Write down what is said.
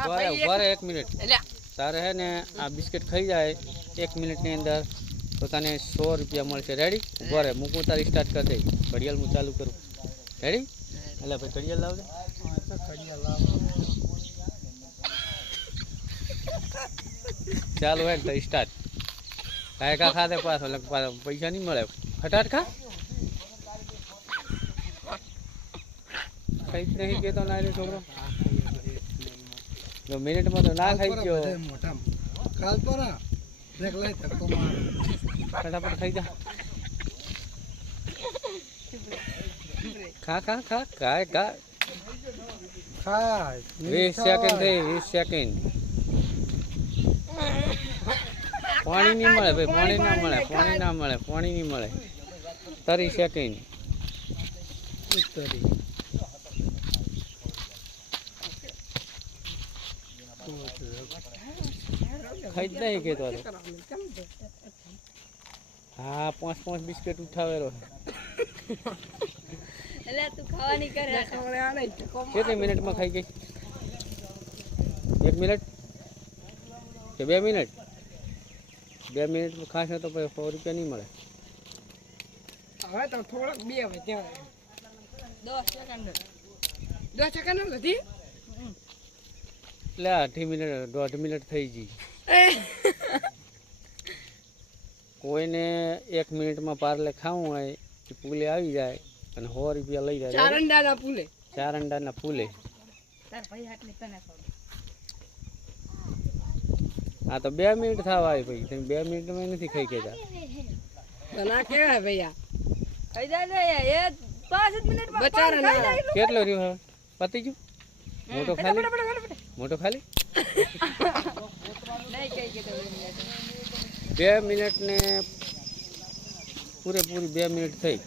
ઉભા 1 મિનિટ તારે હે ને આ બિસ્કિટ ખાઈ જાય 1 મિનિટની અંદર તો તને 100 રૂપિયા મળશે રેડી ઉભા રહે મૂકું તારી સ્ટાર્ટ કરી દે ઘડિયાળ હું ચાલુ કરું રેડી એટલે ભાઈ ઘડિયાળ લાવજે ચાલુ હે તો સ્ટાર્ટ કાંઈ કા ખાતે પાછો પૈસા નહીં મળે ફટાટ ખા ખાઈ જ નહીં કહેતો ના રે છોકરો જો મિનિટમાં તો ના ખાઈ ગયો ફટાફટ ખાઈ જા ખા ખા ખા કાય કા 20 સેકન્ડ થઈ 20 સેકન્ડ પાણી નહીં મળે ભાઈ પાણી ના મળે પાણી નહીં મળે 30 સેકન્ડ ખાઈ જ નહીં કહેતો હા 5 બિસ્કિટ ઉઠાવેલો કેટલી મિનિટમાં ખાઈ ગઈ 1 મિનિટ કે 2 મિનિટ 2 મિનિટમાં ખાશે તો પછી 100 રૂપિયા નહીં મળે હવે તો થોડોક બે હવે ત્યાં 10 સેકન્ડ નથી એટલે 8 મિનિટ 1.5 મિનિટ થઈ ગઈ કોઈને 1 મિનિટમાં પાર્લે ખાવું હોય તો પુલે આવી જાય અને 100 રૂપિયા લઈ જાય 4 અંડાના પુલે 4 અંડાના પુલે હા તો 2 મિનિટ થવા આવી ભાઈ તમે 2 મિનિટમાં નથી ખાઈ ગયા ના કેવા ભૈયા ખાઈ જાય એ 5 મિનિટમાં બચારા કેટલો રહ્યો હવે પતી ગયું મોટો ખાલી નહીં કઈ કે 2 મિનિટ ને પૂરેપૂરી 2 મિનિટ થઈ